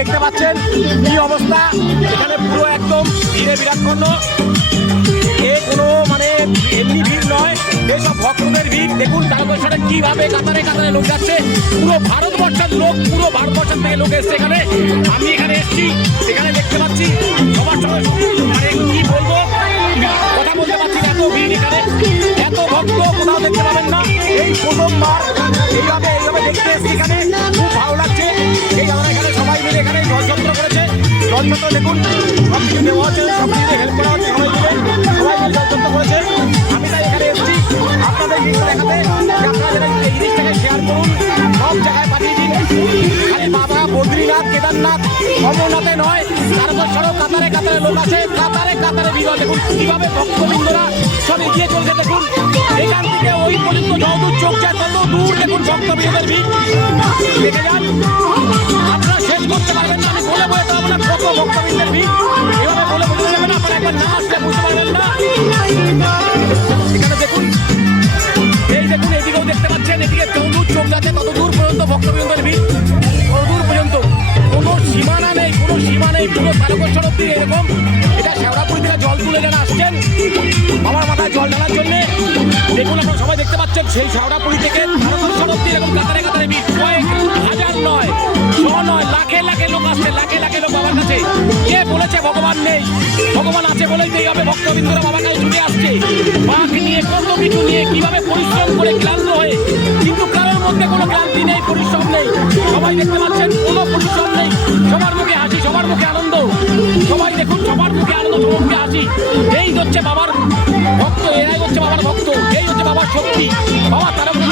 দেখতে পাচ্ছেন কি অবস্থা, এখানে পুরো একদম ভিড়ে বিরাটপন্ন। এ কোনো মানে এমনি ভিড় নয়, এইসব ভক্তদের ভিড়। দেখুন তারকেশ্বরে কিভাবে কাতারে কাতারে লোক যাচ্ছে, পুরো ভারতবর্ষের লোক, পুরো ভারতবর্ষের থেকে লোক এসছে এখানে। আমি এখানে এসছি, এখানে দেখতে পাচ্ছি সবার সঙ্গে মানে কি বলবো, কথা বলতে পারছি না, এত ভিড় এখানে, এত ভক্ত কোথাও দেখতে পাবেন না। এই প্রথমবার এইভাবে দেখতে এসছি এখানে, খুব ভালো লাগছে। এই আমরা এখানে সবাই মিলে এখানে জলযন্ত্র করেছে, জলযন্ত্র দেখুন সব কিছু দেওয়া হচ্ছে, সব কিছু হেল্প করা হচ্ছে, সবাই মিলে জলযন্ত্র করেছে। আমি তাই এখানে এসেছি আপনাদের জিনিসটা দেখাতে, যে আপনারা যেন এই জিনিসটাকে শেয়ার করুন, সব জায়গায় পাঠিয়ে দিন। খালি বাবা বদ্রীনাথ কেদারনাথ অমরনাথে নয়, তারকেশ্বরেও কাতারে কাতারে লোক আছে, কাতারে কাতারে ভিড়। দেখুন কিভাবে ভক্তবৃন্দরা সব এগিয়ে চলছে। দেখুন এখান থেকে ওই পর্যন্ত যতদূর চোখ যায় তত দূর দেখুন ভক্তবৃন্দের ভিড়। দেখে যান, আপনারা শেষ করতে পারবেন না, আমি বলে বলে তো আপনার কত ভক্তবৃন্দের ভিড়, এভাবে বলে বোঝা যাবে না, আপনারা একবার না আসলে বুঝতে পারবেন না। এখানে দেখুন, এই দেখুন এদিকেও দেখতে পাচ্ছেন, এদিকে যতদূর চোখ যাচ্ছে তত দূর পর্যন্ত ভক্তবৃন্দের ভিড়, তত দূর পর্যন্ত কোনো সীমানা নেই, কোনো সীমা নেই। পুরো তারকেশ্বর অব্দি এরকম। এটা শেওড়াপুরি থেকে জল তুলে যারা আসছেন বাবার মাথায় জল ঢালার জন্য, দেখুন আপনারা সবাই দেখতে পাচ্ছেন, সেই শেওড়াপুরি থেকে তারকেশ্বর অব্দি এরকম কাতারে কাতারে ভিড়। কয়েক হাজার নয়, শ নয়, লাখে লাখে লোক আসছে, লাখে লাখে লোক বাবার কাছে। কে বলেছে ভগবান নেই? ভগবান আছে বলেই তো এইভাবে ভক্তবৃন্দরা বাবার কাছে ছুটে আসছে, বাঘ নিয়ে কত কিছু নিয়ে, কিভাবে পরিশ্রম করে ক্লান্ত হয়ে, কিন্তু কারোর মধ্যে কোনো ক্লান্তি নেই, পরিশ্রম নেই। সবাই দেখতে পাচ্ছেন কোনো পরিশ্রম নেই, সবার মুখে হাসি, সবার মুখে আনন্দ। সবাই দেখুন সবার মুখে আনন্দ, সবার মুখে হাসি। এই হচ্ছে বাবার ভক্ত, এরাই হচ্ছে বাবার ভক্ত, এই হচ্ছে বাবার শক্তি। বাবা তারকেশ্বর